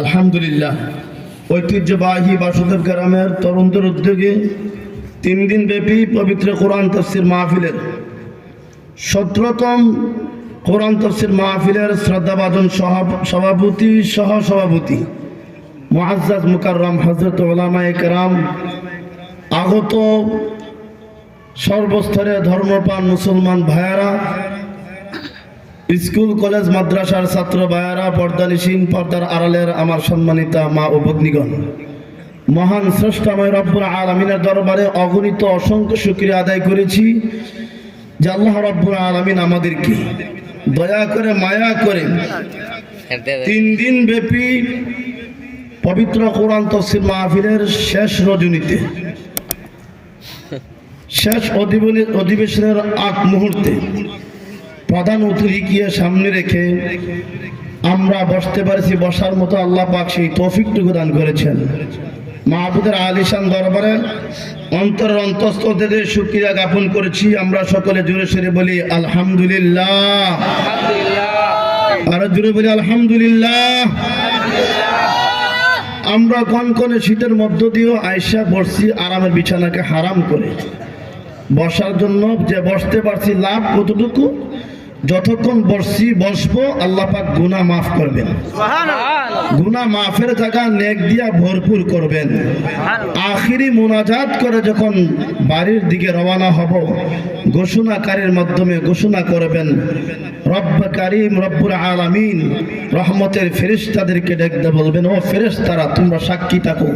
আলহামদুলিল্লাহ ঐতিহ্যবাহী বাসুদেব গ্রামের তরুণদের উদ্যোগে 3 দিন ব্যাপী পবিত্র কোরআন তাফসীর মাহফিলের 17তম কোরআন তাফসীর মাহফিলের শ্রদ্ধাভাজন সভাপতি সহসভাপতি মুআজ্জাজ মুকাররম হযরত উলামায়ে কেরাম, আগত সর্বস্তরে ধর্মপ্রাণ মুসলমান ভাইয়েরা, স্কুল কলেজ মাদ্রাসার ছাত্র ভাইয়েরা, পর্দানিসীন পর্দার আড়ালের আমার সম্মানিতা মা ও ভগ্নীগণ, মহান স্রষ্টাময় রব্বুল আলামিনের দরবারে অগণিত অসংখ্য শুকরিয়া আদায় করেছি যে আল্লাহ রব্বুল আলামিন আমাদেরকে দয়া করে মায়া করে 3 দিন ব্যাপী পবিত্র কোরআন তাফসীর মাহফিলের শেষ রজনীতে, শেষ অধিবেশনের আগ মুহূর্তে প্রধান অতিথিকে সামনে রেখে আমরা বসতে পারছি। বসার মতো আল্লাহ পাক সেই তৌফিকটুকু দান করেছেন। মাহবুদের আলিশান দরবারে অন্তরের অন্তঃস্থল থেকে শুকরিয়া জ্ঞাপন করেছি। আমরা সকলে জোরে সোরে বলি আলহামদুলিল্লাহ, আরো জোরে বলি আলহামদুলিল্লাহ। আমরা কনকনে শীতের মধ্য দিয়েও আয়েশা বসছি আরামের বিছানাকে হারাম করে। বসার জন্য যে বসতে পারছি লাভ কতটুকু? যতক্ষণ বসবো আল্লাহ পাক গুনাহ মাফ করবেন, গুনাহ মাফের জায়গা নেক দিয়া ভরপুর করবেন। আখিরি মুনাজাত করে যখন বাড়ির দিকে রওনা হব, ঘোষণাকারীর মাধ্যমে ঘোষণা করবেন, রব্ব কারীম রব্বুল আলামিন রহমতের ফেরেশতাদেরকে ডেকে বলবেন, ও ফেরেশতারা তোমরা সাক্ষী থাকো,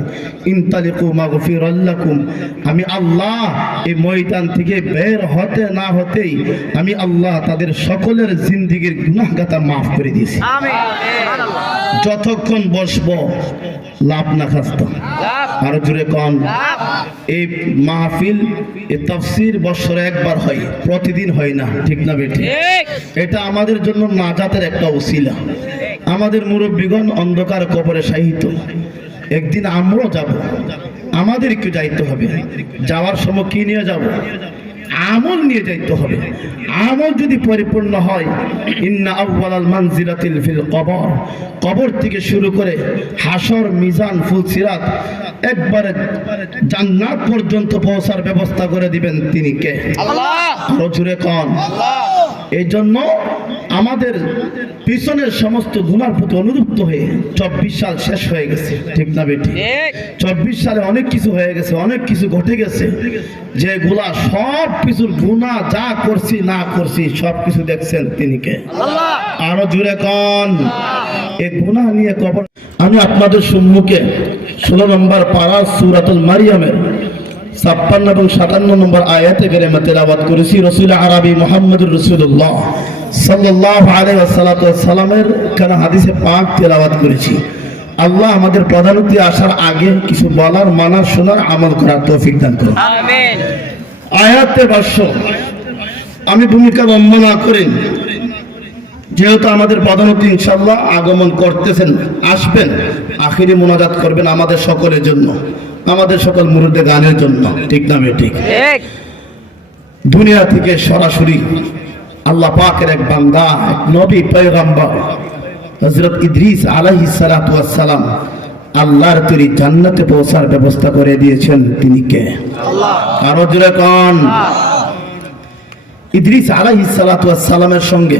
ইনতালিকু মাগফিরাল লাকুম। আমি আল্লাহ এই ময়দান থেকে বের হতে না হতেই আমি আল্লাহ তাদের সকলের জিন্দেগীর গুনাহগাতা মাফ করে দিয়েছি। যতক্ষণ বসবো লাভ না খাস্তা, আরো জোরে কন। এই মাহফিল এই তাফসীর বছরে একবার হয়, প্রতিদিন হয় না, ঠিক না বেঠিক? এটা আমাদের জন্য নাজাতের একটা ওসিলা। আমাদের মুরব্বীগণ অন্ধকার কবরে শায়িত, একদিন আমরাও যাব, আমাদেরকে যাইতে হবে। যাওয়ার সময় কি নিয়ে যাব? আমল নিয়ে যাইতে হবে। আমল যদি পরিপূর্ণ হয়, ইন্না আউয়ালাল মানজিলাতিল ফিল কবর, কবর থেকে শুরু করে হাসর, মিজান, ফুলসিরাত, একবারে জান্নাত পর্যন্ত পৌঁছার ব্যবস্থা করে দিবেন তিনি কে? আল্লাহ। জোরে কোন আল্লাহ। এই জন্য আমাদের পিছনের সমস্ত গুনার প্রতি অনুরুপ্ত হয়ে 24 সাল শেষ হয়ে গেছে, ঠিক না বেটি? 24 সালে অনেক কিছু হয়ে গেছে, অনেক কিছু ঘটে গেছে, যেগুলা সব কিছুর গুনাহ যা করছি না করছি সব কিছু দেখছেন তিনি কে? আল্লাহ। আরো জোরে কোন এই গুনাহ নিয়ে কবর। আমি আপনাদের সম্মুখে 16 নম্বর পারা সূরাতুল মারিয়ামের 56 এবং 57 নম্বর আয়াতে কারিমা তেলাওয়াত করেছি। রাসূল আরবি মুহাম্মদুর রাসূলুল্লাহ সাল্লাল্লাহু আলাইহি ওয়াসাল্লামের কানা হাদিসে পাক তেলাওয়াত করেছি। আল্লাহ আমাদের প্রধান অতিথি আসার আগে কিছু বলার, মানার, শোনার, আমল করার তৌফিক দান করুন। আমিন। আয়াতের ভাষ্য আমি ভূমিকা বর্ণনা করেন, যেহেতু আমাদের প্রধান অতিথি ইনশাআল্লাহ আগমন করতেছেন, আসবেন, আখিরি মুনাজাত করবেন আমাদের সকলের জন্য, আমাদের সকল মুরিদে গানের জন্য, ঠিক না বেঠিক? দুনিয়া থেকে সরাসরি আল্লাহ পাকের এক বান্দা, এক নবী পয়গম্বর হযরত ইদ্রিস আলাইহিস সালাতু ওয়াস সালাম আল্লাহর তৈরি জান্নাতে পৌঁছার ব্যবস্থা করে দিয়েছেন তিনি কে? আল্লাহ। আরো জোরে কোন। ইদ্রিস আলাইহিস সালাতু ওয়াস সালামের সঙ্গে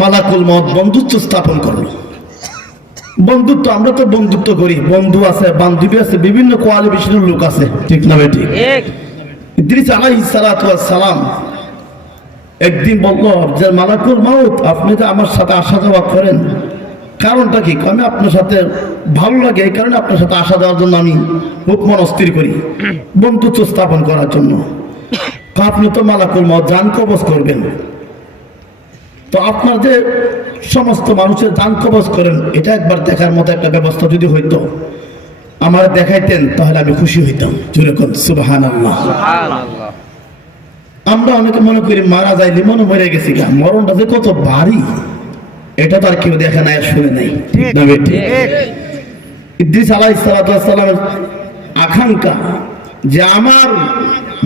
মালাকুল মউত বন্ধুত্ব স্থাপন করলো। বন্ধুত্ব, আমরা তো বন্ধুত্ব করি, বন্ধু আছে, বান্ধবী আছে, বিভিন্ন কোয়ালিফিকেশনের লোক আছে, ঠিক না বেঠিক? ইদ্রিস আলাইহিস সালাতু ওয়াস সালাম একদিন বলল যে মালাকুল মউত আপনি যে আমার সাথে আসা যাওয়া করেন, কারণটা কি? আমি আপনার সাথে ভালো লাগে, এই কারণে আপনার সাথে আসা যাওয়ার জন্য আমি হুকমান অস্থির করি, বন্ধুত্ব স্থাপন করার জন্য। আপনি তো মালাকুল মউত জান কবজ করবেন, তো আপনার যে সমস্ত মানুষের জান কবজ করেন এটা একবার দেখার মতো একটা ব্যবস্থা যদি হইতো, আমার দেখাইতেন, তাহলে আমি খুশি হইতাম। জোরে কোন সুবহানাল্লাহ। আমরা অনেকে মনে করি মারা যাইলে মনে মরে গেছি, মরণটা যে কত ভারী এটা তো আর কেউ দেখে নাই, শুনে নাই, ঠিক না বেটি? ইদ্রিস আলাইহিস সালাতু ওয়াস সালামের আকাঙ্ক্ষা যে আমার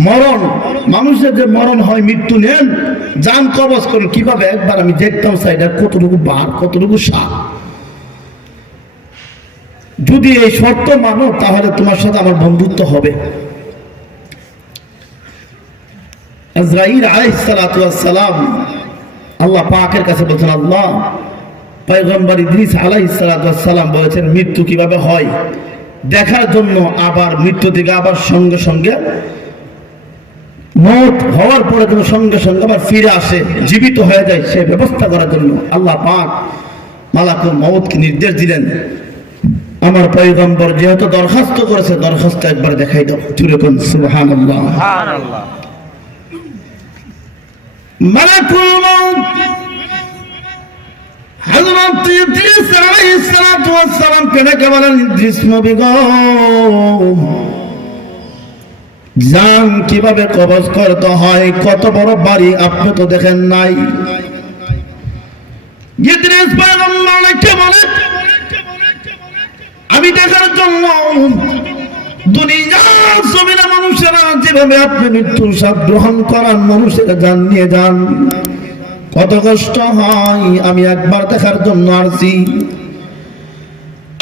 মরণ, মানুষের যে মরণ হয়, মৃত্যু নেন, জান কবজ করুন। কিভাবে? একবার আমি দেখতাম সাইডার কতটুকু বার, কতটুকু সাপ। যদি এই শর্ত মানো তাহলে তোমার সাথে আমার বন্ধুত্ব হবে। আজরাইল আলাইহিস সালাতু ওয়াস সালাম আল্লাহ পাকের কাছে বলছেন, আল্লাহ, পয়গম্বর ইদ্রিস আলাইহিস সালাতু ওয়াস সালাম বলেছেন মৃত্যু কিভাবে হয় দেখার জন্য, আবার মৃত্যু থেকে আবার সঙ্গে সঙ্গে মওত হওয়ার পরে যেন সঙ্গে সঙ্গে আবার ফিরে আসে, জীবিত হয়ে যায়, সে ব্যবস্থা করার জন্য আল্লাহ পাক মালাকুল মওতকে নির্দেশ দিলেন, আমার পয়গম্বর যেহেতু দরখাস্ত করেছে, দরখাস্ত একবার দেখাই দাও। জুড়ে কোন সুবহানাল্লাহ। মালাকুল মওত হযরত ইদ্রিস আলাইহিস সালাতু ওয়াস সালাম কে ডেকে বলেন, ইদ্রিস নবী গো, জান কিভাবে কবজ করতে হয়, কত বড় বাড়ি আপনি তো দেখেন নাই। ইদ্রিস পয়গম্বরকে বলে, আমি দেখার জন্য দুনিয়ার জমিনে মানুষেরা যেভাবে আপনি মৃত্যুর স্বাদ গ্রহণ করান, মানুষেরা জান নিয়ে যান, কত কষ্ট হয়, আমি একবার দেখার জন্য আসছি।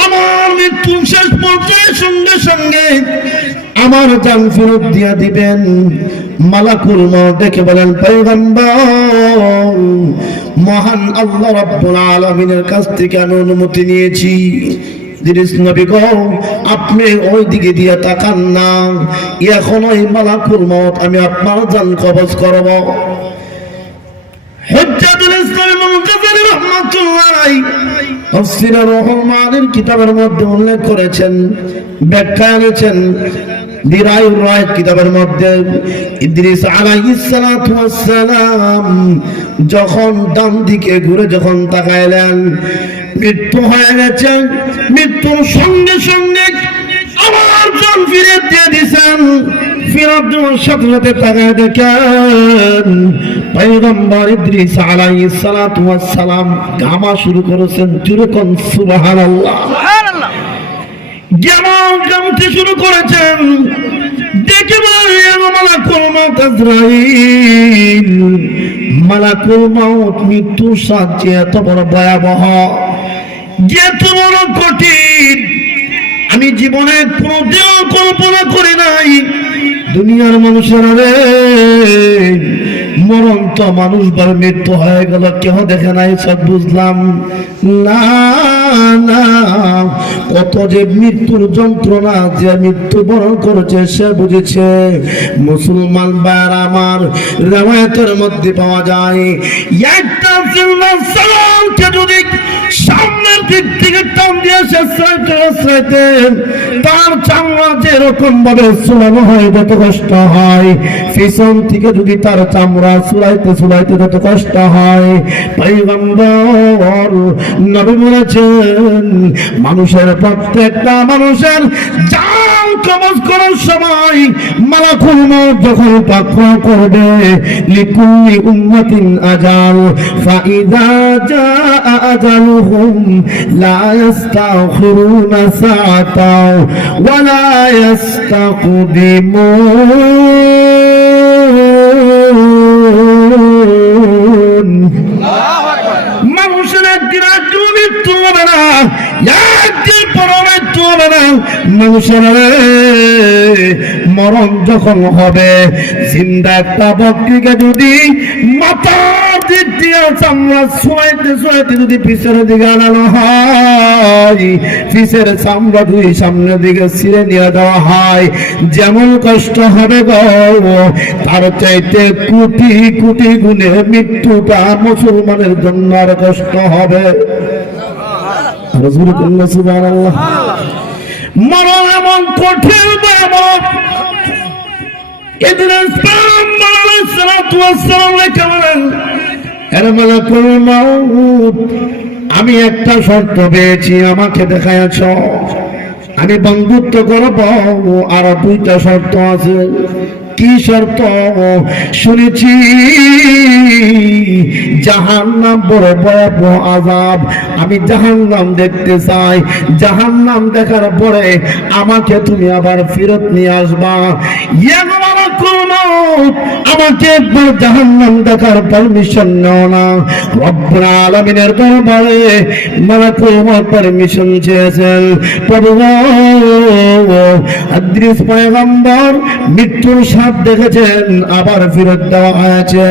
আমার মৃত্যু শেষ পর্যায়ে সঙ্গে সঙ্গে আমার জান ফেরত দিয়া দিবেন। মালাকুল মওত ডেকে বলেন, পয়গম্বর, মহান আল্লাহ রাব্বুল আলামিনের কাছ থেকে আমি অনুমতি নিয়েছি, ইদ্রিস নবী গো, আপনি ওই দিকে দিয়ে তাকান না, এখন ওই মালাকুল মওত আমি আপনার জান কবজ করব। হুজ্জাতুল ইসলাম মুনকাসির রাহমাতুল্লাহ আলাইহি তাফসীরে রুহুল মানির কিতাবের মধ্যে উল্লেখ করেছেন, ব্যাখ্যা এনেছেন দিরায়ুর রায় কিতাবের মধ্যে, ইদ্রিস আলাইহিস সালাতু ওয়াস সালাম যখন ডান দিকে ঘুরে যখন তাকাইলেন, মৃত্যু হয়ে গেছে, মৃত্যুর সঙ্গে সঙ্গে আবার জান ফিরে দিয়ে দিয়েছেন। ফিরত দেওয়ার সাথে সাথে তাকায় দেখেন পয়গম্বর ইদ্রিস আলাইহিস সালাতু ওয়াস সালাম ঘামা শুরু করেছেন। জোরে কোন সুবহানাল্লাহ। যেমন ঘামতে শুরু করেছেন, দেখে বলেন, মালাকুল মওত আজরাইল, মালাকুল মওত মৃত্যুর স্বাদ যে এত বড় ভয়াবহ, যে এত বড় কঠিন, আমি জীবনে কোনোদিন কল্পনা করি নাই। দুনিয়ার মানুষেরা রে, মরণ তো মানুষ বলে মৃত্যু হয়ে গেল, কেউ দেখে নাই, সব বুঝলাম না, না, কত যে মৃত্যুর যন্ত্রণা, যে মৃত্যু বরণ করেছে সে বুঝেছে। মুসলমান ভাইরা আমার, রিওয়ায়াতের মধ্যে পাওয়া যায়, একটা সালামকে যদি সামনের দিক থেকে টান দিয়ে শেষরাইতে তার চামড়া যেরকম ভাবে চুলানো হয় যত কষ্ট হয়, পিছন থেকে যদি তার চামড়া চুলাইতে চুলাইতে যত কষ্ট হয়, পয়গম্বর নবী বলেছেন, মানুষের প্রত্যেকটা মানুষের জান কবজ করার সময় মালাকুল মওত যখন পাকড়া করবে, লিকুল্লি উম্মাতিন আজাল, ফাইদা জাআ আজালুহুম লা ইস্তাখিরুনা সাআতাও ওয়া লা ইস্তাকদিমুন। মানুষের একদিন আগেও মৃত্যু হবে না, একদিন পরও মৃত্যু হবে না। মানুষের মরণ যখন হবে, জিন্দা একটা বকরিকে যদি মাথার দিক দিয়ে চামড়া ছোঁয়াইতে ছোঁয়াইতে যদি পিছের দিকে আনানো হয়, পিছের চামড়া দুই সামনের দিকে ছিঁড়ে নিয়ে দেওয়া হয়, যেমন কষ্ট হবে গো, তার চাইতে কোটি কোটি গুণে মৃত্যুটা মুসলমানের জন্য আর কষ্ট হবে। রাসূলুল্লাহ সুবহানাল্লাহ। মরণ এমন কঠিন ভয়াবহ, ইদ্রিস আলাইহিস সালাতু ওয়াস সালাম বলেন, হে মালাকুল মওত, আমি একটা শর্ত পেয়েছি, আমাকে দেখায়াছ, আমি বন্ধুত্ব করব, আর দুইটা শর্ত আছে। কি শর্ত? শুনেছি জাহান্নাম বড় ভয়াবহ আযাব, আমি জাহান্নাম দেখতে চাই, জাহান্নাম দেখার পরে আমাকে তুমি আবার ফেরত নিয়ে আসবা। মালাকুল মউত আমাকে একবার জাহান্নাম দেখার পারমিশন নাও না। রব্বুল আলামিনের দরবারে মালাকুল মউত পারমিশন চেয়েছেন। প্রভু ইদ্রিস পয়গম্বর মৃত্যুর স্বাদ দেখেছেন, আবার ফেরত দেওয়া হয়েছে।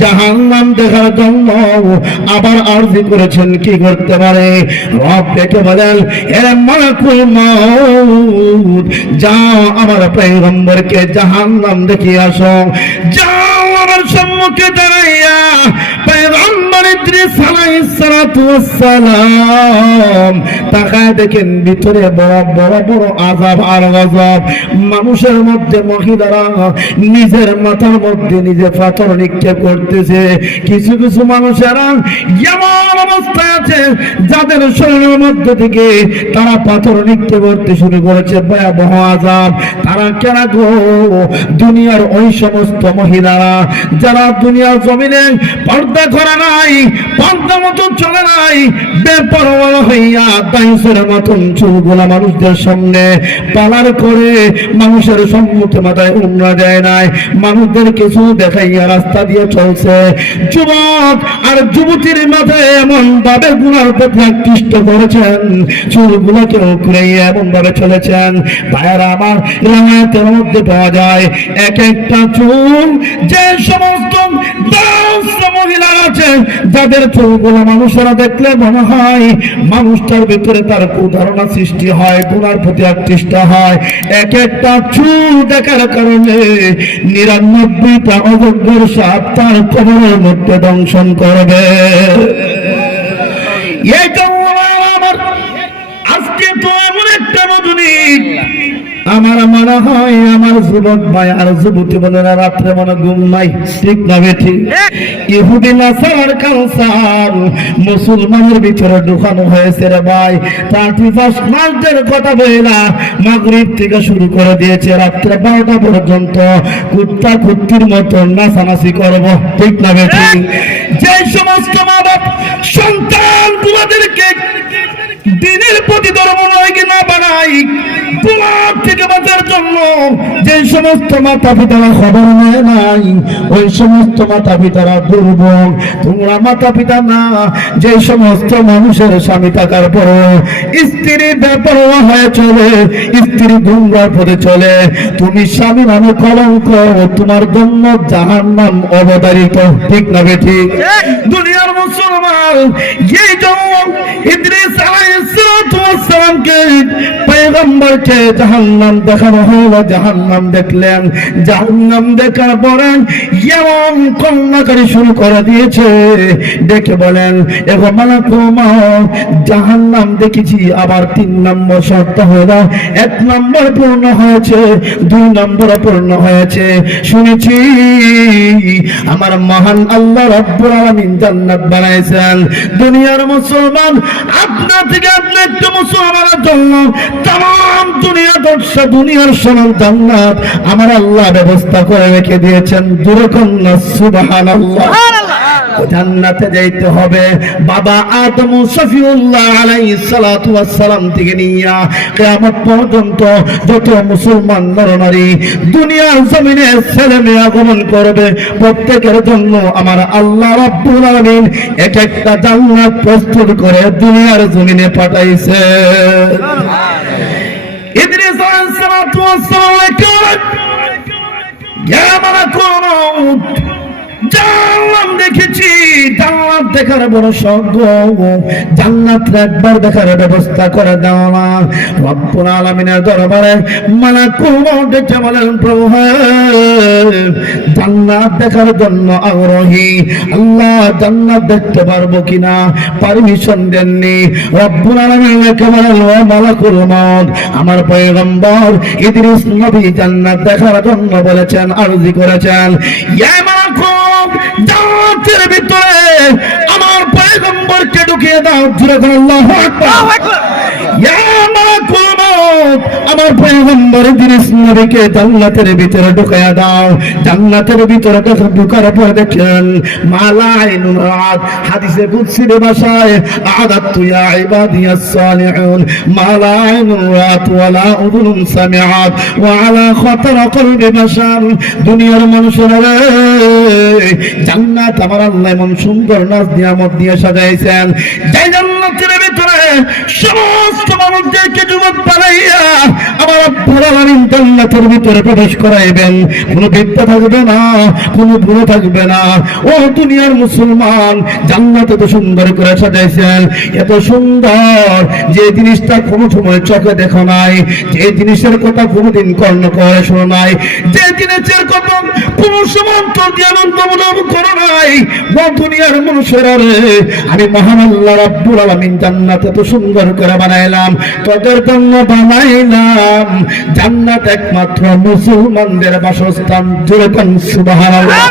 জাহান্নাম দেখার জন্য আবার আরজি করেছেন, কি করতে পারে? রব ডেকে বলেন, এ মালাকুল মউত যাও আমার পয়গম্বরকে জাহান্নাম দেখিয়ে আসো। যাও আমার সম্মুখে দাঁড়াইয়া পয়গম্বর ইদ্রিস আলাইহিস সালাতু ওয়াস সালাম তাকায় দেখেন ভিতরে বড় বড় বড় আযাব আর গজব। মানুষের মধ্যে মহিলারা নিজের মাথার মধ্যে নিজে পাথর নিক্ষেপ করতেছে। কিছু কিছু মানুষেরা এমন অবস্থায় আছে যাদের শরীরের মধ্যে থেকে তারা পাথর নিক্ষেপ করতে শুরু করেছে। ভয়াবহ আযাব। তারা কেন গো? দুনিয়ার ওই সমস্ত মহিলারা যারা দুনিয়ার জমিনে পর্দা করে নাই, পর্দা মতো চলে নাই, বেপরোয়া হইয়া দাইসের মতন চুলগুলা মানুষদের সামনে পালার করে মানুষের সম্মুখে মাথায় উমরা দেয় নাই, মানুষদের কিছু দেখাইয়া রাস্তা দিয়ে চলছে। যুবক আর যুবতীর মাথায় এমন ভাবে গুনার প্রতি আকৃষ্ট করেছেন, চুলগুলোকে ঘুরাইয়া এমন ভাবে চলেছেন। ভাইয়ারা আমার, রামায়াতের মধ্যে পাওয়া যায় এক একটা চুল যে সমস্ত মহিলা আছে যাদের চুলগুলো মানুষেরা দেখলে মনে হয় মানুষটার ভিতরে তার কুধারণা সৃষ্টি হয়, গুনার প্রতি আকৃষ্ট হয়। এক একটা চুল দেখার কারণে ৯৯টা অযোগ্যের সাপ তার কবরের মধ্যে দংশন করবে। আজকে তো এমন একটা মধুনী আমার মনে হয় আমার যুবক ভাই আর যুবতী বোনেরা রাত্রে মনে ঘুম নাই, ঠিক না বেঠি? ইহুদি নাসারার কালচার মুসলমানের ভিতরে ঢুকানো হয়েছে রে ভাই। 31 মার্চের কথা বইলা মাগরিব থেকে শুরু করে দিয়েছে, রাত্রে 12টা পর্যন্ত কুত্তা কুত্তির মতো নাচানাচি করব, ঠিক না বেঠি? যে সমস্ত মা বাপ সন্তান গুলোদেরকে দিনের প্রতি ধর্ম নয় কিনা বানাই, গুনাহ থেকে বাঁচার জন্য যে সমস্ত মাতা পিতারা খবর নেয় নাই, ওই সমস্ত মাতা পিতারা দুর্বল। তোমরা মাতা পিতা না, যে সমস্ত মানুষের স্বামী থাকার পরও স্ত্রী বেপরোয়া হয়ে চলে, স্ত্রী গুমরার পথে চলে, তুমি স্বামী নামে কলঙ্ক, তোমার জন্য জাহান্নাম অবধারিত, ঠিক না বেঠিক? দুনিয়ার মুসলমান এই জন্য ইদ্রিস আলাইহিস সালামকে পয়গম্বরকে জাহান্নাম দেখানো হলো। জাহান্নাম দেখলেন, জাহান্নাম দেখার পরে এমন কান্নাকারি শুরু করে দিয়েছে। দেখে বলেন, এগো মালাকুল মউত জাহান্নাম দেখেছি, আবার 3 নম্বর শর্ত হলো 1 নম্বর পূর্ণ হয়েছে, 2 নম্বর পূর্ণ হয়েছে। শুনেছি আমার মহান আল্লাহ রাব্বুল আলামিন জান্নাত বানাইছেন। দুনিয়ার মুসলমান আপনার থেকে আপনি একটু মুসলমানের জন্য তাম দুনিয়ার সমান জান্নাত আমার আল্লাহ ব্যবস্থা করে রেখে দিয়েছেন। জোরে কন্যা সুবহানাল্লাহ। জান্নাতে যাইতে হবে বাবা আদম শফিউল্লাহ আলাইহিস সালাতু ওয়াস সালাম থেকে নিয়া কিয়ামত পর্যন্ত যত মুসলমান নরনারী দুনিয়ার জমিনে ছেলে মেয়ে আগমন করবে, প্রত্যেকের জন্য আমার আল্লাহ রাব্বুল আলামিন এক একটা জান্নাত প্রস্তুত করে দুনিয়ার জমিনে পাঠাইছে। ইদ্রিস আলাইহিস সালাতু ওয়াস সালাম ইয়া মালাকুল মউত জান্নাত দেখেছি, জান্নাত দেখার বড় শখ, জান্নাত একবার দেখার ব্যবস্থা করে দাও না। রব্বুল আলামিনের দরবারে মালাকুল মউত ডেকে বলেন, প্রভু জান্নাত দেখার জন্য আগ্রহী, আল্লাহ জান্নাত দেখতে পারবো কিনা পারমিশন দেননি। রব্বুল আলামিন ডেকে বলেন, ও মালাকুল মউত আমার পয়গম্বর ইদ্রিস নবী জান্নাত দেখার জন্য বলেছেন, আরজি করেছেন, ইয়া মালাকুল জান্নাতের ভিতরে আমার পয়গম্বরকে ঢুকিয়ে দাও। জোরে বলো আল্লাহু আকবার। ইয়া মালাকুল মউত আমার আমার পয়গম্বর ইদ্রিস নবীকে জান্নাতের ভিতরে ঢুকায়া দাও। জান্নাতের ভিতরে ঢোকার পর দেখেন মালা আইনুন রাআত, হাদিসে কুদসির ভাষায় আ'দাতু ইয়া ইবাদিয়াস সালিহুন মালা আইনুন রাআত ওয়ালা উযুনুন সামিআত ওয়া আলা খাতারা কলবি বাশার। দুনিয়ার মানুষেরা জান্নাত আমার আল্লাহ এমন সুন্দর নাজ নিয়ামত দিয়ে সাজাইছেন, যে জান্নাতের ভিতরে সমস্ত মানুষদেরকে যুবক বানাইয়া আমার রব্বুল আলামিন জান্নাতের ভিতরে প্রবেশ করাইবেন। কোনো বিদ্যা থাকবে না, কোনো ভুল থাকবে না। ও দুনিয়ার মুসলমান, জান্নাত এত সুন্দর করে সাজাইছেন, এত সুন্দর যে জিনিসটা কোনো সময় চোখে দেখো নাই, যে জিনিসের কথা কোনোদিন কর্ণ করে শোনো নাই, যে জিনিসের কথা কোনো সময় তো আনন্দ অনুভব করো নাই। ও দুনিয়ার মানুষেরা রে, আমি মহান আল্লাহ রাব্বুল আলামিন জান্নাত এত সুন্দর করে বানাইলাম, তোদের জন্য বানাইলাম। জান্নাত একমাত্র মুসলমানদের বাসস্থান। জোরে কোন সুবহানাল্লাহ।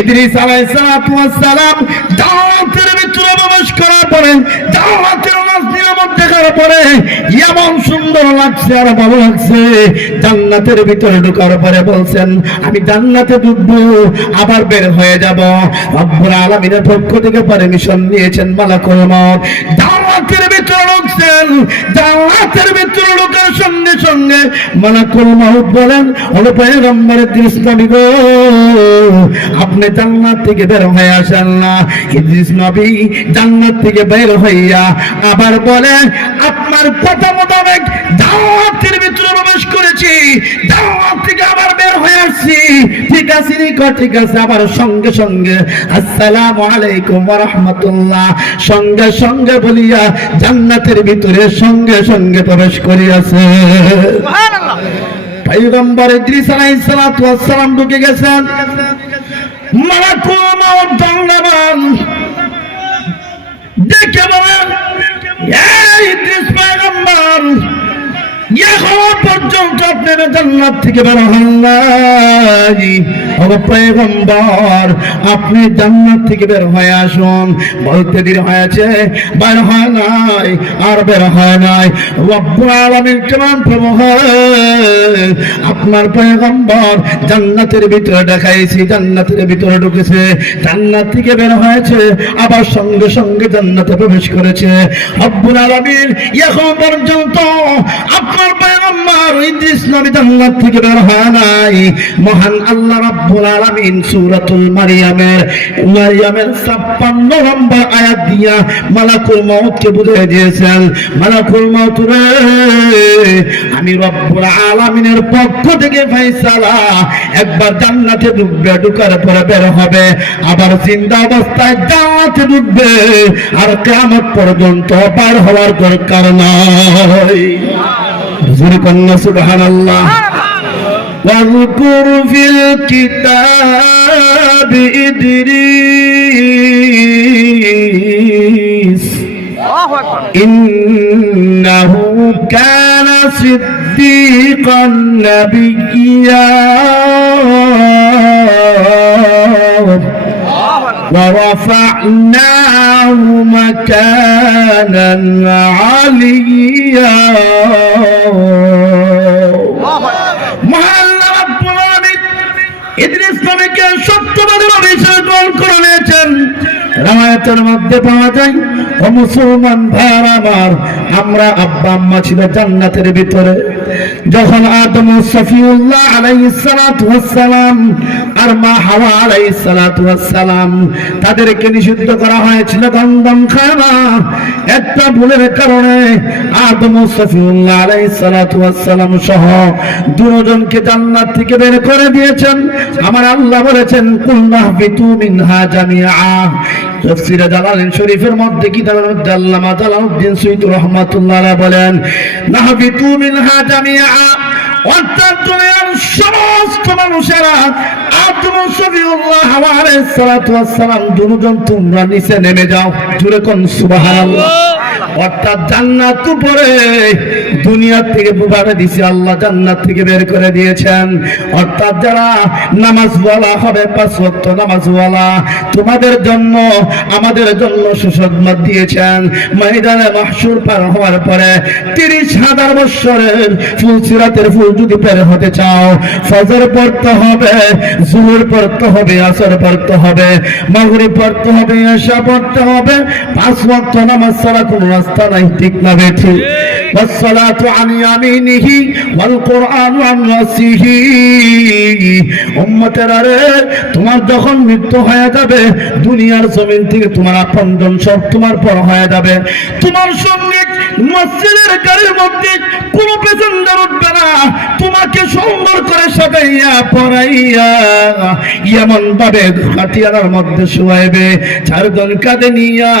ইদ্রিস আলাইহিস সালাতু ওয়াস সালাম জান্নাতের ভিতরে প্রবেশ করার পরে, জান্নাতের নাজ নিয়ামত দেখার পরে এমন সুন্দর লাগছে আর ভালো লাগছে। জান্নাতের ভিতরে ঢোকার পরে বলছেন আমি জান্নাতে ঢুকবো, আবার বের হয়ে যাব। রব্বুল আলামিনের পক্ষ থেকে পারমিশন নিয়েছেন মালাকুল মউত। জান্নাতের ভিতরে ঢুকছেন, জান্নাতের ভিতরে ঢোকার সঙ্গে সঙ্গে মালাকুল মউত বলেন ও পয়গম্বর ইদ্রিস নবী গো, আপনি জান্নাত থেকে বের হয়ে আসেন না। ইদ্রিস নবী জান্নাত থেকে বের হইয়া আবার বলে আপনার কথা মোতাবেক জান্নাতের ভিতরে প্রবেশ করেছি, জান্নাত থেকে আবার বের হয়ে আসছি। ঠিক আছে রিকো, ঠিক আছে। আবার সঙ্গে সঙ্গে আসসালামু আলাইকুম ওয়া রাহমাতুল্লাহ সঙ্গে সঙ্গে বলিয়া জান্নাতের ভিতরে সঙ্গে সঙ্গে প্রবেশ করিয়াছে। সুবহানাল্লাহ। পয়গম্বর ইদ্রিস আলাইহিস সালাতু ওয়াস সালাম ঢুকে গেছেন। মালাকুল মউত জান্নাবান দেখে বলেন এই ইদ্রিস পয়গম্বর, এখন পর্যন্ত আপনারা জান্নাত থেকে বের হন নাই। ও পয়গম্বর, আপনি জান্নাত থেকে বের হয়ে আসুন। বলতে দেরি হয়েছে, বের হয় নাই, আর বের হয় নাই। রব্বুল আলামিন কেমন প্রভু, আপনার পয়গম্বর জান্নাতের ভিতরে দেখাইছি, জান্নাতের ভিতরে ঢুকেছে, জান্নাত থেকে বের হয়েছে, আবার সঙ্গে সঙ্গে জান্নাতে প্রবেশ করেছে। রব্বুল আলামিন এখন পর্যন্ত আপনার পয়গম্বর ইদ্রিস নবী জান্নাত থেকে বের হয় নাই। মহান আল্লাহ রাব্বুল আলামিন সূরাতুল মারইয়ামের 56 নম্বর আয়াত দিয়া মালাকুল মউতকে বুঝিয়ে দিয়েছেন, মালাকুল মউত রে, আমি রব্বুল আলামিনের পক্ষ থেকে ফয়সালা, একবার জান্নাতে ঢুকবে, ঢোকার পরে বের হবে, আবার জিন্দা অবস্থায় জান্নাতে ঢুকবে, আর কিয়ামত পর্যন্ত পার হওয়ার দরকার নাই। হুজুর কন্যা সুবহানাল্লাহ। واذكر في الكتاب إدريس إنه كان صديقا نبيا ورفعناه مكانا عليا। ইদ্রিস নবীকে সত্যবাদী অভিষেক গ্রহণ করে নিয়েছেন। রামায়তের মধ্যে পাওয়া যায়, ও মুসলমান ভাইরা আমার, আমরা আব্বা আম্মা ছিল জান্নাতের ভিতরে। যখন আদম সফিউল্লাহ আলাইহিস সালাতু ওয়াস সালাম আর মা হাওয়া আলাইহিস সালাতু ওয়াস সালাম, তাদেরকে নিষিদ্ধ করা হয়েছিল গন্ধম খাওয়া। একটা ভুলের কারণে আদম সফিউল্লাহ আলাইহিস সালাতু ওয়াস সালাম সহ দুজনকে জান্নাত থেকে বের করে দিয়েছেন। আমার আল্লাহ বলেছেন কুল্লাহবিতু মিনহা জামিআ। তাফসীরে জালালাইন শরীফের মধ্যে কিতাবের মধ্যে আল্লামা জালালউদ্দিন সুয়ুতী রাহমাতুল্লাহ আলাইহি বলেন নাহবিতু মিনহা জামিআ, অর্থাৎ দুনিয়ার সমস্ত মানুষেরা আদম সফিউল্লাহ হাওয়া আলাইহিস সালাতু ওয়াস সালাম দুজন তোমরা নিচে নেমে যাও। জোরে কোন সুবহানাল্লাহ। অর্থাৎ জান্নাত উপরে দুনিয়া থেকে বুবারে দিয়েছে আল্লাহ, জান্নাত থেকে বের করে দিয়েছেন। অর্থাৎ যারা নামাজওয়ালা হবে, 5 ওয়াক্ত নামাজওয়ালা, তোমাদের জন্য আমাদের জন্য সুসংবাদ দিয়েছেন। ময়দানে মাহশুর পার হওয়ার পরে 30,000 বছরের ফুলসিরাতের ফুল যদি বের হতে চাও, ফজর পড়তে হবে, জোহর পড়তে হবে, আসর পড়তে হবে, মাগরিব পড়তে হবে, ইশা পড়তে হবে। 5 ওয়াক্ত নামাজ ছাড়া কোনো রাস্তা নাই, ঠিক না বেঠিক? والصلاة عن يمينه والقرآن عن يساره। উম্মতেরা রে, তোমার যখন মৃত্যু হয়ে যাবে, দুনিয়ার জমিন থেকে তোমার আপনজন সব তোমার পর হয়ে যাবে। তোমার সঙ্গে মসজিদের গাড়ির মধ্যে কোনো প্যাসেঞ্জার উঠবে না। তোমাকে সুন্দর করে সাজাইয়া পরাইয়া এমন ভাবে খাটিয়ার মধ্যে শোয়াইবে, 4 জন কাঁধে নিয়া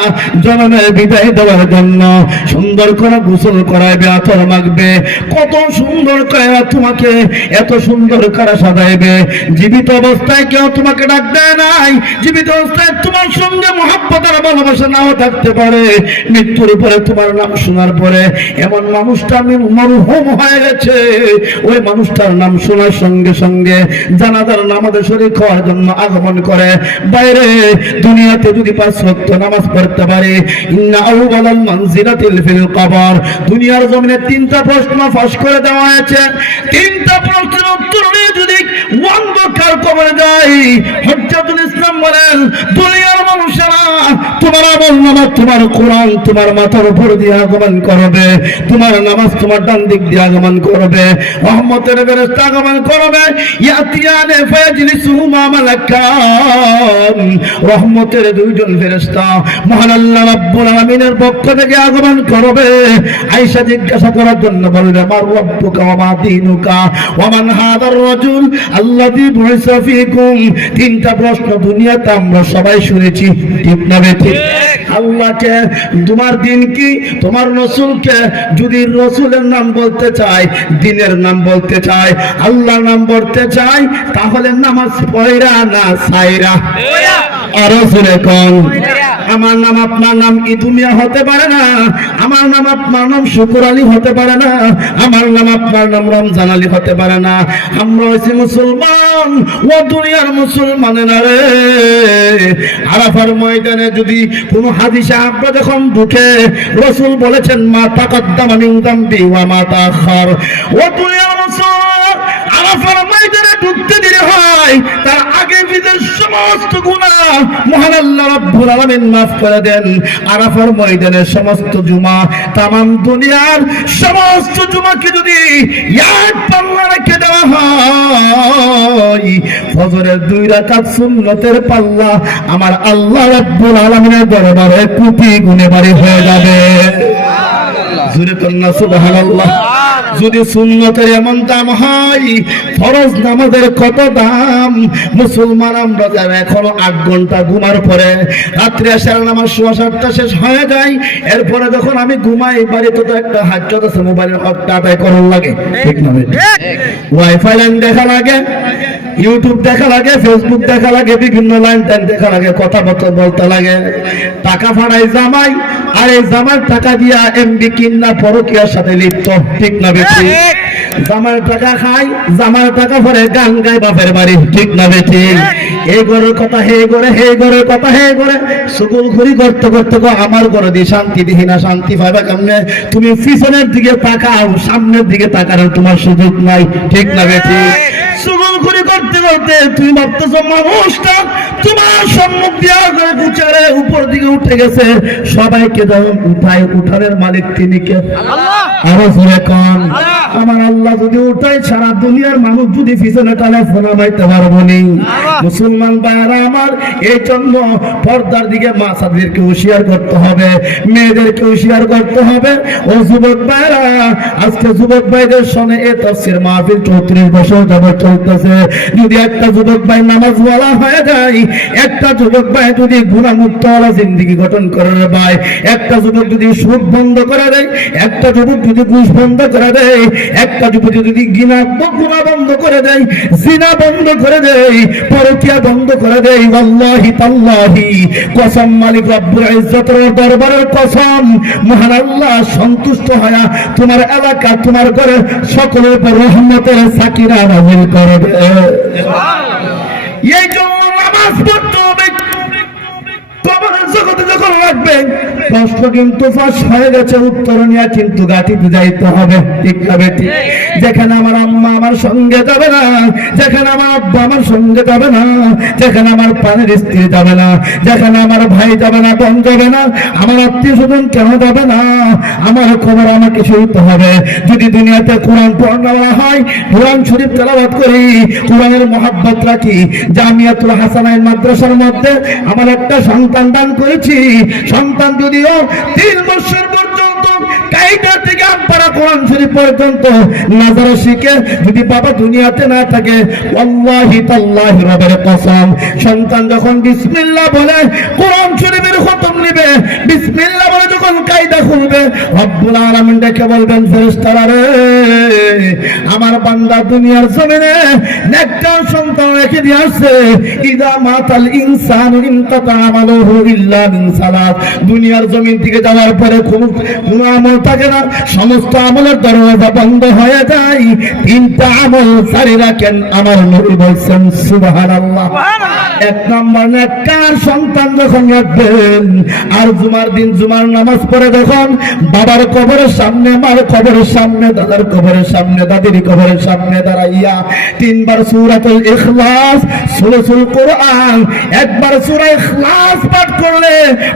জনমের বিদায় দেওয়ার জন্য সুন্দর করে গোসল করাইবে, আতর মাখবে, কত সুন্দর করে তোমাকে এত সুন্দর করে সাজাইবে। জীবিত অবস্থায় কেউ তোমাকে ডাক দেয় নাই, জীবিত অবস্থায় তোমার সঙ্গে মহব্বত আর ভালোবাসা নাও থাকতে পারে। মৃত্যুর উপরে তোমার নাম শোনার পরে এমন মানুষটা মরহুম হয়ে গেছে, ওই মানুষটার নাম শোনার সঙ্গে সঙ্গে জানাজার নামাজে শরীক হওয়ার জন্য আগমন করে। বাইরে দুনিয়াতে যদি 5 ওয়াক্ত নামাজ পড়তে পারে, ইন্না আউওয়ালাল মানজিলাতিল ফিল কবর, দুনিয়ার জমিনে 3টা প্রশ্ন ফাঁস করে দেওয়া হয়েছে। 3টা প্রশ্নের উত্তর দিয়ে যদি অন্ধকার কবরে যায়, হজ্জাতুল ইসলাম বলেন, দুনিয়ার মানুষেরা তোমার আমল নামাজ, তোমার কোরআন তোমার মাথার উপর দিয়ে আগমন করবে, তোমার নামাজ তোমার ডান দিক দিয়ে আগমন করবে, রহমতের ফেরেশতা আগমন করবে। ইয়াতিয়ানে ফায়াজলিসুহুমা মালাকান, রহমতের 2 জন ফেরেশতা মহান আল্লাহ রাব্বুল আলামিনের পক্ষ থেকে আগমন করবে। আয়েশা জিজ্ঞাসা করার জন্য বলবে, মার রাব্বুকা ওয়া মা দীনুকা ওয়া মান হাদার রাজুল আল্লাযী বুইসা ফীকুম। 3টা প্রশ্ন দুনিয়াতে আমরা সবাই শুনেছি, ঠিক না বেঠিক? আল্লাহকে, তোমার দিন কি, তোমার রাসূলকে যদি রাসূলের নাম বলতে চাই, দিনের নাম বলতে চাই, আল্লাহর নাম বলতে চাই, তাহলে নামাজ পড়া না সাইরা? আর জোরে কোন? আমার নাম আপনার নাম ইদুমিয়া হতে পারে না, আমার নাম আপনার নাম শুকুর আলী হতে পারে না, আমার নাম আপনার নাম রমজান আলী হতে পারে না। আমরা হইছি মুসলমান, ও দুনিয়ার মুসলমানেরা রে। আরাফার ময়দানে যদি কোনো হাদিসে আমরা যখন ঢুকে, রাসূল বলেছেন, মা তাকাদ্দামা মিন যামবি ওয়া মা তাআখার। ও দুনিয়ার মুসলমান, আরাফার ময়দানে ঢুকতে দেরি হয়, তার আগে বিদের সমস্ত গুনাহ মহান আল্লাহ রাব্বুল আলামিন মাফ করে দেন। আরাফার ময়দানের সমস্ত জুমা, তামাম দুনিয়ার সমস্ত জুমাকে যদি এক পাল্লা রেখে দেওয়া হয়, ফজরের 2 রাকাত সুন্নতের পাল্লা আমার আল্লাহ রাব্বুল আলামিনের দরবারে কোটি গুণে ভারী হয়ে যাবে। জোরে কন্না সুবহানাল্লাহ। যদি সুন্নতের এমন দাম হয়, ফরজ নামাজের কত দাম? মুসলমান আমরা যারা এখনো 8 ঘন্টা ঘুমার পরে রাত্রে আসার নামাজ 7:15 শেষ হয়ে যায়, এরপরে যখন আমি ঘুমাই, বাড়িতে তো একটা হাজ্জাত আছে, মোবাইলের হকটা আদায় করার লাগে, ঠিক না? ওয়াইফাই লাইন দেখা লাগে, ইউটিউব দেখা লাগে, ফেসবুক দেখা লাগে, বিভিন্ন লাইন দেখা লাগে, কথা বলতে লাগে, টাকা ফাড়াই জামাই, আর এই জামার টাকা দিয়া এমবি কিনা পরকীয়ার সাথে লিপ্ত, ঠিক না বেশি? জামার টাকা খাই, জামার টাকা ভরে গান গাই বাপের বাড়ি, ঠিক না বেশি? এই ঘরের কথা হে ঘরে, হে ঘরের কথা হে ঘরে, সুগুল ঘুরি করতে করতে আমার ঘরে দিয়ে শান্তি দিহি না, শান্তি পাইবা কেমনে? তুমি পিছনের দিকে তাকাও, সামনের দিকে তাকানোর তোমার সুযোগ নাই, ঠিক না বেশি? সুগুল ঘুরি করতে করতে তুমি ভাবতেছো মানুষটা তোমার সম্মুখ দিয়া উচারে উপর দিকে উঠে গেছে, সবাইকে যখন উঠায়, উঠানের মালিক তিনি কে? আরো জোরে কোন? আমার আল্লাহ যদি উঠায়, সারা দুনিয়ার মানুষ যদি পিছনে টানে, ফোনা মাইতে পারবো নি। মুসলমান ভাইরা আমার, এই জন্য পর্দার দিকে মাসাদেরকে হুঁশিয়ার করতে হবে, মেয়েদেরকে হুঁশিয়ার করতে হবে। ও যুবক ভাইরা, আজকে যুবক ভাইদের সঙ্গে এই তাফসীর মাহফিল 34 বছর যাবত চলতেছে। যদি একটা যুবক ভাই নামাজওয়ালা হয়ে যায়, একটা যুবক ভাই যদি গুনাহমুক্ত জিন্দেগি গঠন করে ভাই, একটা যুবক যদি সুদ বন্ধ করে দেয়, একটা যুবক যদি ঘুষ বন্ধ করে দেয়, একটা যুবতী যদি গুনাহ বন্ধ করে দেয়, জিনা বন্ধ করে দেয়, পরকিয়া বন্ধ করে দেয়, ওয়াল্লাহি তাল্লাহি কসম মালিক রব্বুল ইজ্জতের দরবারের কসম, মহান আল্লাহ সন্তুষ্ট হয়া তোমার এলাকা তোমার ঘরে সকলের উপর রহমতের সাকিনা নাযিল করবে। এই জন্য নামাজ পড়তে হবে। কবরের জগতে যখন রাখবে প্রশ্ন কিন্তু ফাঁস হয়ে গেছে, উত্তর নিয়ে কিন্তু গাঁথিতে যাইতে হবে, ঠিক না বেটি? যেখানে আমার আম্মা আমার সঙ্গে যাবে না, যেখানে আমার আব্বা আমার সঙ্গে যাবে না, যেখানে আমার পানের স্ত্রী যাবে না, যেখানে আমার ভাই যাবে না, বোন যাবে না, আমার আত্মীয় স্বজন কেন যাবে না, আমার খবর আমাকে শুনতে হবে। যদি দুনিয়াতে কোরআন পড়া হয়, কোরআন শরীফ তেলাওয়াত করি, কোরআনের মহব্বত রাখি, জামিয়াতুল হাসানাইন মাদ্রাসার মধ্যে আমার একটা সন্তান দান করেছি। সন্তান যদিও 3 বছর পর্যন্ত কায়দা থেকে আমপাড়া কোরআন শরীফ পর্যন্ত নাজারা শিখে যদি বাবা দুনিয়াতে না থাকে, ওয়াল্লাহি তাল্লাহি রবের কসম, সন্তান যখন বিসমিল্লাহ বলে কোরআন শরীফের খতম নেবে, বিসমিল্লাহ বলে যখন কায়দা খুলবে, রব্বুল আলামিন ডেকে বলবেন, ফেরেশতারা রে, আমার বান্দা দুনিয়ার জমিনে নেককার সন্তান রেখে দিয়ে আসছে। ইদা মাতাল ইনসানু ইনকাতা আমালুহু ইল্লা মিন সালাত। দুনিয়ার জমিন থেকে যাওয়ার পরে কোনো আমল থাকে না, সমস্ত আমলের দরজা বন্ধ হয়ে যায়, 3টা আমল জারি রাখেন। আমার নবী বলেন সুবহানাল্লাহ। 1 নম্বর নেককার সন্তান যখন রাখবেন, আর জুমার দিন জুমার নামাজ পড়ে যখন বাবার কবরের সামনে, মার কবরের সামনে, দাদার কবরের সামনে, দাদির কবরের সামনে দাঁড়াইয়া 3 বার সূরাতুল ইখলাস, সূরাতুল কোরআন, 1 বার সূরা ইখলাস পাঠ করলে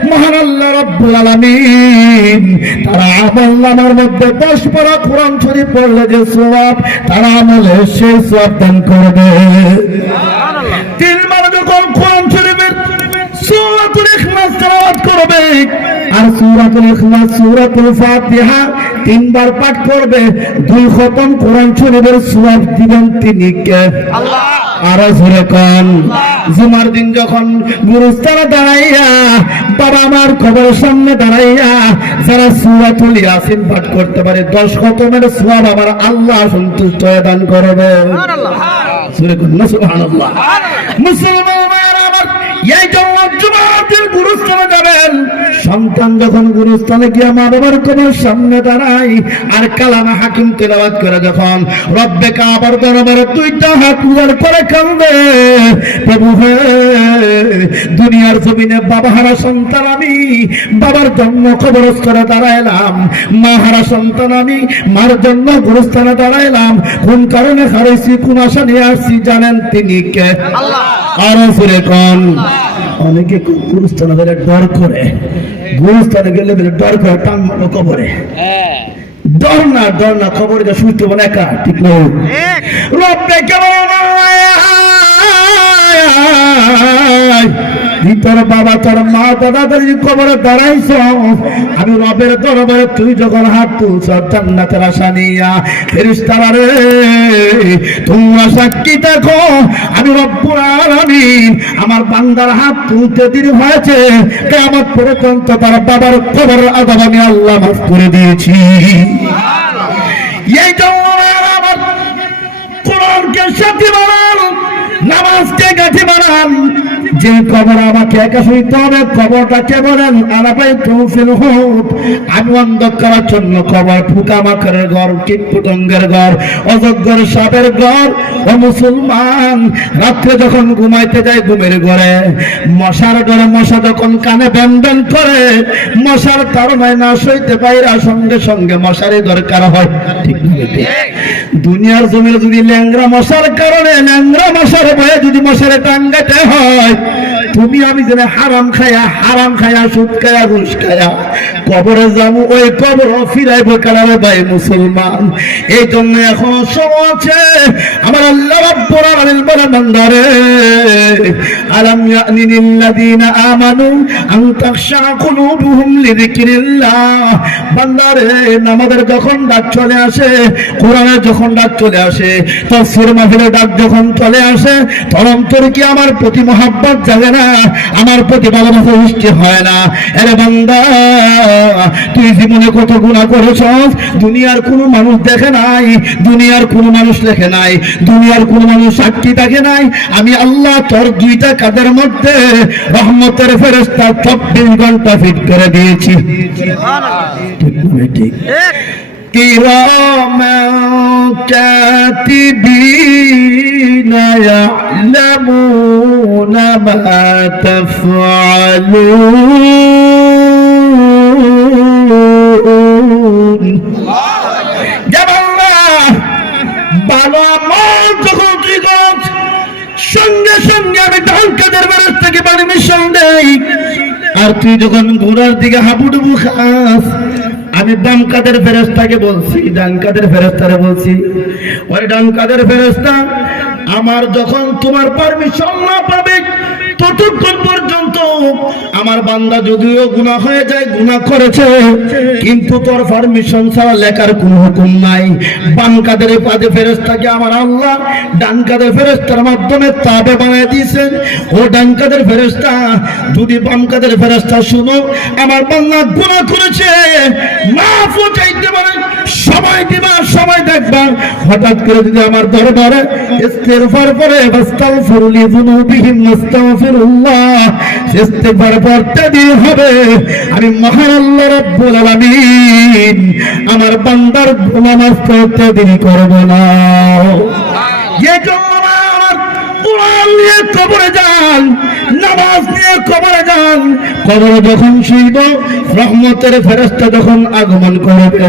মহান আল্লাহ রাব্বুল আলামিন তার আমলনামার মধ্যে 10 পারা কোরআন শরীফ পড়লে যে সওয়াব, তার আমলে সেই সওয়াব দান করবে। সুবহানাল্লাহ। 3 বার যখন কোরআন শরীফের সূরাতুল ইখলাস তেলাওয়াত করবে, আর সূরাতুল ইখলাস, সূরাতুল ফাতিহা 3 বার পাঠ করবে, 2 খতম কোরআন শরীফের সওয়াব দিবেন তিনি কে? আল্লাহ। আর জোরে কোন। জুমার দিন যখন গুরুস্থানে দাঁড়াইয়া বাবা আমার কবরের সামনে দাঁড়াইয়া যারা সূরাতুল ইয়াসিন পাঠ করতে পারে, 10 খতমের সওয়াব আমার আল্লাহ সন্তুষ্ট হয়ে দান করবে। সুবহানাল্লাহ। জোরে কোন সুবহানাল্লাহ। মুসলমান ভাইরা আমার, এই জন্য জুমার দিন গুরুস্থানে যাবেন, সন্তান যখন গুরুস্থানে গিয়ে মা বাবার কবরের সামনে দাঁড়ায় আর কালামে হাকিম তেলাওয়াত করে, যখন রব্বে কাবার দরবারে 2টা হাত উজাড় করে কাঁদে, প্রভু হে, দুনিয়ার জমিনে বাবা হারা সন্তান আমি, বাবার জন্য কবরস্থলে দাঁড়াইলাম, মা হারা সন্তান আমি, মার জন্য গুরুস্থানে দাঁড়াইলাম, কোন কারণে হারাইছি, কোন আশা নিয়ে আসছি জানেন তিনি কে? আল্লাহ। আর জোরে কোন। অনেকে গুরুস্থানে গেলে ডর করে, গুরুস্থানে গেলে ডর করে, টান মারো কবরে, ডর না খবর যা সুস্থ বলে একা, ঠিক নয়। রব্বে কেমন তোর বাবা তোর মা দাদা দাদি কবরে দাঁড়াইছ, আমি রবের দরবারে তুই যখন হাত তুলছ জান্নাতের আশা নিয়া, ফেরেশতারা রে তোমরা সাক্ষী দেখো, আমি রব্বুল আলামিন আমার বান্দার হাত তুলতে দেরি হয়েছে, কিয়ামত পর্যন্ত তার বাবার কবরের আযাব আমি আল্লাহ মাফ করে দিয়েছি। এই জন্য আমার কোরআনকে সাথী বানান, নামাজকে গাঁথি বানান। যে কবর আমাকে একা শুইতে হবে, কবরটা কে বলেন? আলাপাই তৌফিল হুদ। আমি অন্ধকারের জন্য কবর, পোকামাকড়ের ঘর, কীটপতঙ্গের ঘর, অজগর সাপের ঘর। ও মুসলমান, রাত্রে যখন ঘুমাইতে যায় ঘুমের ঘরে, মশার ঘরে মশা যখন কানে ব্যান করে, মশার তাড়নায় না সইতে পাইরা সঙ্গে সঙ্গে মশারি দরকার হয়, ঠিক না? দুনিয়ার জমিনে যদি ল্যাংরা মশার কারণে, ল্যাংরা মশার ভয়ে যদি মশারে টাঙ্গাতে হয়, তুমি আমি যেন হারাম খায়া সুদ খায়া ঘুষ খায়া কবরে যাবো, ওই কবর ফিরাইবো কারারে ভাই মুসলমান। এই জন্য এখন সময় আছে, আমার আল্লাহ রাব্বুল আলামিন বলেন, বান্দারে আলাম ইয়ানি লিল্লাযিনা আমানু আন তাখশা কুলুবুহুম লিযিকরিল্লাহ। বান্দারে নামাজের যখন ডাক চলে আসে, কোরআনের যখন ডাক চলে আসে, তাফসীর মাহফিলের ডাক যখন চলে আসে, তোর অন্তরে কি আমার প্রতি মহব্বত জাগে না? আমার প্রতি ভালোবাসা সৃষ্টি হয় না। আরে বান্দা, তুই জীবনে কত গুনাহ করেছস, দুনিয়ার কোনো মানুষ দেখে নাই, দুনিয়ার কোনো মানুষ লেখে নাই, দুনিয়ার কোনো মানুষ সাক্ষী থাকে নাই। আমি আল্লাহ তোর দুইটা কাঁধের মধ্যে রহমতের ফেরেশতা 24 ঘন্টা ফিট করে দিয়েছি। ঠিক কিরামান কাতিবিনা ইয়ালামুনা মা তাফআলুন। ভালো আমল যখন তুই করছ, সঙ্গে সঙ্গে আমি ডান কাঁধের ফেরেশতাকে পারমিশন দেই। আর তুই যখন ঘোড়ার দিকে হাবুডুবু খাস, আমি বাম কাঁধের ফেরেশতাকে বলছি, ডান কাঁধের ফেরেশতারে বলছি, ওই ডান কাঁধের ফেরেশতা আমার যখন তোমার পারমিশন না পাবে ততক্ষণ পর্যন্ত আমার বান্দা যদিও গুনাহ হয়ে যায়, গুনাহ করেছে, কিন্তু তোর পারমিশন ছাড়া লেখার কোনো হুকুম নাই। বাম কাঁধের ফেরেশতাকে আমার আল্লাহ ডান কাঁধের ফেরেশতার মাধ্যমে তাবে বানিয়ে দিয়েছেন। ও ডান কাঁধের ফেরেশতা, যদি বাম কাঁধের ফেরেশতা শুনো আমার বান্দা গুনাহ করেছে, মাফ চাইতে পারে, সময় দিবা, সময় দেখবা। হঠাৎ করে যদি আমার দরবারে ইস্তিগফার করে ফাস্তাগফিরু লিযুনুবিহিম ওয়াস্তাগফিরুল্লাহ, ইস্তিগফার পড়তে দিয়ে হবে, আমি মহান আল্লাহ রাব্বুল আলামিন আমার বান্দার গুনাহ মাফ করতে দেরি করব না। এই জন্য আমার কোরআন নিয়ে কবরে যান, নামাজ নিয়ে কবরে যান। কবরে যখন শুইব, রহমতের ফেরেশতা যখন আগমন করবে।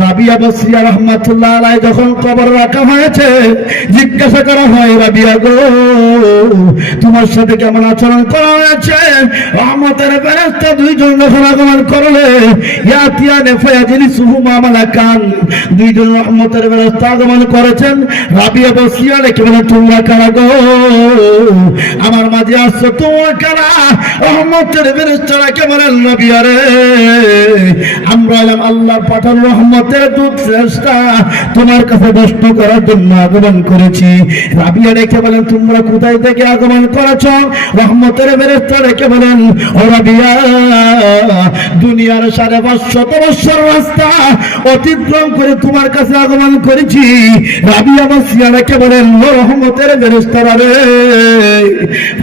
রাবিয়া বসরিয়া রাহমাতুল্লাহ আলাইহি যখন কবর রাখা হয়েছে, জিজ্ঞাসা করা হয়, রাবিয়া গো, তোমার সাথে কেমন আচরণ করা হয়েছে? রহমতের ফেরেশতা দুইজন যখন আগমন করলে, ইয়াতিয়ানে ফায়াজলিসুহুমা মালাকান, দুইজন রহমতের ফেরেশতা আগমন করেছেন। রাবিয়া বসরিয়া রেখে বলে, তোমরা কারা গো? আমার মাঝে আসছো তোমরা কারা? রহমতের ফেরেশতারা কে বলেন, নবী আরে আমরা হলাম আল্লাহর পাঠানো রহমতের দূত ফেরেশতা, তোমার কাছে প্রশ্ন করার জন্য আগমন করেছি। রাবিয়া রেখে বলেন, তোমরা কোথায় থেকে আগমন করেছ? রহমতের ফেরেশতা রেখে বলেন, ও রাবিয়া, দুনিয়ার 550 বছর রাস্তা অতিক্রম করে তোমার কাছে আগমন করেছি। রাবিয়া বসিয়া রেখে বলেন, ও রহমতের ফেরেশতারা রে,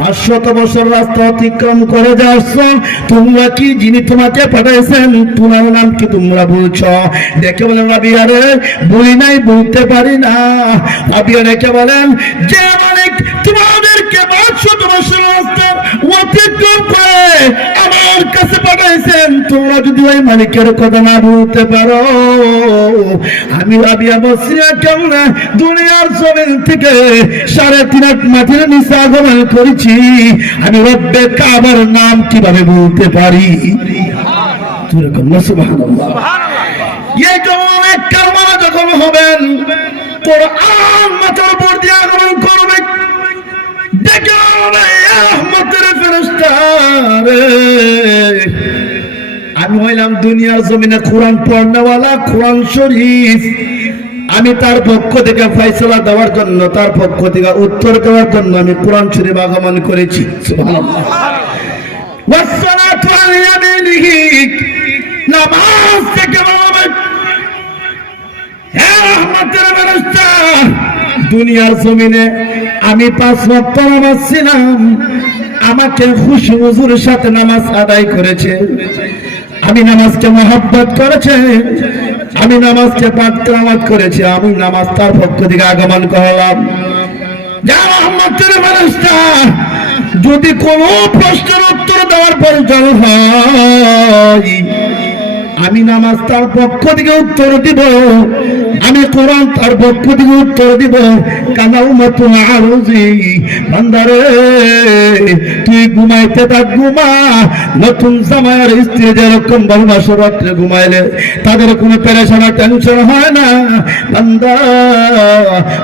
500 বছর রাস্তা অতিক্রম করে যাচ্ছ, তোমরা কি যিনি তোমাকে পাঠাইছেন তোমার নাম কি তোমরা বলছো? দেখে বলেন, রাবিয়া রে বলি নাই, বলতে পারি না। রাবিয়া রেখে বলেন, যে মালিক তোমাদেরকে 500 বছর রাস্তা অতিক্রম করে আমার কাছে পাঠাইছেন, তোমরা যদি ওই মালিকের কথা না বলতে পারো, আমি রাবিয়া বসরিয়া কেমন দুনিয়ার জমিন থেকে 3.5 মাটির নিচে আগমন করেছি, আমি রব্বে কাবার নাম কিভাবে বলতে পারি? সুবহানাল্লাহ। এই জন্য কারবালা যখন হবেন, কোরআন মাথার উপর দিয়ে আগমন করবে, দেখে রহমতের ফেরেশতা রে, আমি হইলাম দুনিয়ার জমিনে কোরআন পড়নেওয়ালা, কোরআন শরীফ আমি তার পক্ষ থেকে ফয়সালা দেওয়ার জন্য, তার পক্ষ থেকে উত্তর দেওয়ার জন্য আমি কোরআন শরীফ আগমন করেছি। সুবহানাল্লাহ। ওয়াসসালাতু আলা ইয়ামিনিহি, নামাজ থেকে বলবে, হে রহমতের ফেরেশতা, দুনিয়ার জমিনে আমি 5 ওয়াক্ত নামাজ ছিলাম, আমাকে খুশি হুজুরের সাথে নামাজ আদায় করেছে, আমি নামাজকে মহব্বত করেছে, আমি নামাজকে পাঠ তেলাওয়াত করেছি, আমি নামাজ তার পক্ষ থেকে আগমন করলাম। যা রহমতের ফেরেশতা, যদি কোনো প্রশ্নের উত্তর দেওয়ার প্রয়োজন হয়, আমি নামাজ তার পক্ষ থেকে উত্তর দিব, আমি কোরআন তার পক্ষ থেকে উত্তর দিব। কানাউমাতুল আরজি, বান্দারে তুই ঘুমাইতে থাক, ঘুমা। নতুন জামাইয়ের স্ত্রী যেরকম ভালোবাসা রাত্রে ঘুমাইলে তাদের কোনো পেরেশানা টেনশন হয় না, বান্দা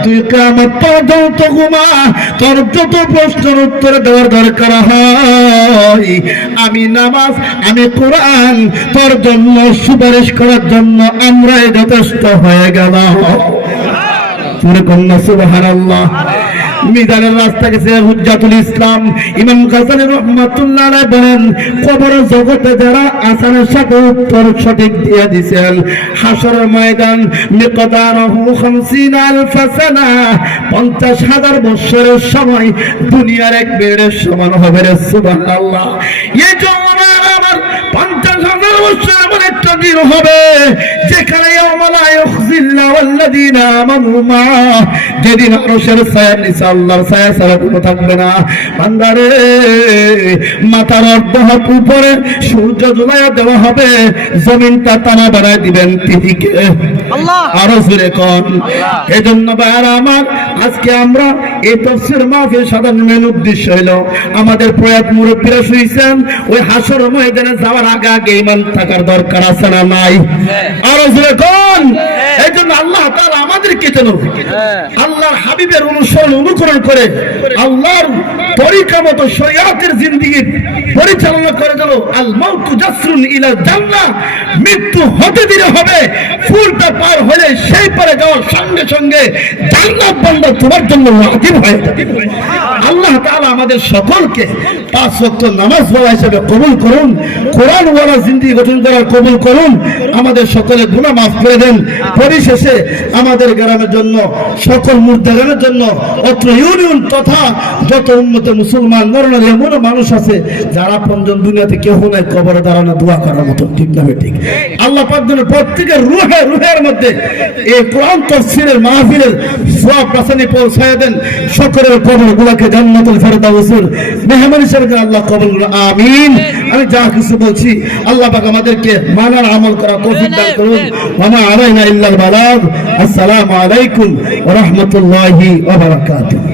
তুই কিয়ামত পর্যন্ত ঘুমা, তোর যত প্রশ্নের উত্তর দেওয়ার দরকার হয়, আমি নামাজ, আমি কোরআন তোর জন্য সুপারিশ করার জন্য আমরাই যথেষ্ট হয়ে গেলাম। সুবহানাল্লাহ। মিজানের রাস্তা গেছে হুজ্জাতুল ইসলাম ইমাম গাজ্জালী রাহমাতুল্লাহ আলাইহি বলেন কবরের জগতে যারা আসানের সাথে উত্তর সঠিক দিয়ে দিয়েছেন হাসরের ময়দান মিকদারহু 50000 সানা 50000 বছরের সময় দুনিয়ার এক বেড়ের সমান হবে রে সুবহানাল্লাহ। এই জন্য আমার 50000 বছর এমন একটা দিন হবে যেখানে ইয়াউমালা ইউখজিল্লাহু ওয়াল্লাযীনা আমানু মা, যেদিন আরশের ছায়ার নিচে আল্লাহর ছায়া ছাড়া কোনো থাকবে না। বান্দারে মাথার অর্ধ হাত উপরে সূর্য জ্বলায়া দেওয়া হবে, জমিনটা টানা বানায় দিবেন তিনি কে? আল্লাহ। আরো জোরে কোন। এজন্য ভাইরা আমার আজকে আমরা এই তাফসীর মাহফিল সাধারণ মেন উদ্দেশ্য হলো আমাদের প্রয়াত মুরব্বীরা শুইছেন ওই হাসর ময়দানে যাওয়ার আগে আগে ঈমান থাকার দরকার আছে না নাই? আরো জোরে কোন। এজন্য আল্লাহ তাআলা আমাদেরকে যেন আল্লাহর হাবিবের অনুকরণ করে আল্লাহর তরিকা মতো শরিয়াতের জিন্দেগি পরিচালনা করে দিল। আল মাউতু জাসরুন ইলা জান্নাহ, মৃত্যু হতে দিলে হবে, ফুলটা পার হলে সেই পারে যাওয়ার সঙ্গে সঙ্গে জান্নাত বান্দা তোমার জন্য ওয়াজিব হয়ে যাবে। আল্লাহ তাআলা আমাদের সকলকে 5 ওয়াক্ত নামাজ পড়া হিসেবে কবুল করুন, কোরআন ওয়ালা জিন্দেগি গঠন করার কবুল করুন, আমাদের সকলের গুনাহ মাফ করে দেন। পরিশেষে আমাদের গ্রামের জন্য সকল মুর্দাগানের জন্য অত্র ইউনিয়ন তথা যত উম্মতে মুসলমান নরনারী এমন মানুষ আছে যারা পঞ্জন দুনিয়াতে কেউ নাই কবরে দাঁড়ানো দোয়া করার মতো, ঠিক না ঠিক? আল্লাহ পাক যেন প্রত্যেকের রুহের মধ্যে এই কোরআন তাফসীরের মাহফিলের সওয়াব রাসানি পৌঁছায় দেন, সকলের কবরগুলোকে জান্নাতুল ফেরদাউসের মেহমান হিসেবে আল্লাহ কবুল করুন, আমিন। আমি যা কিছু বলছি আল্লাহ পাক আমাদেরকে মানার আমল করা তৌফিক দান করুন। ওয়া মা আলাইনা ইল্লাল বালাগ। আসসালামু আলাইকুম ওয়া রাহমাতুল্লাহি ওয়া বারাকাতুহু।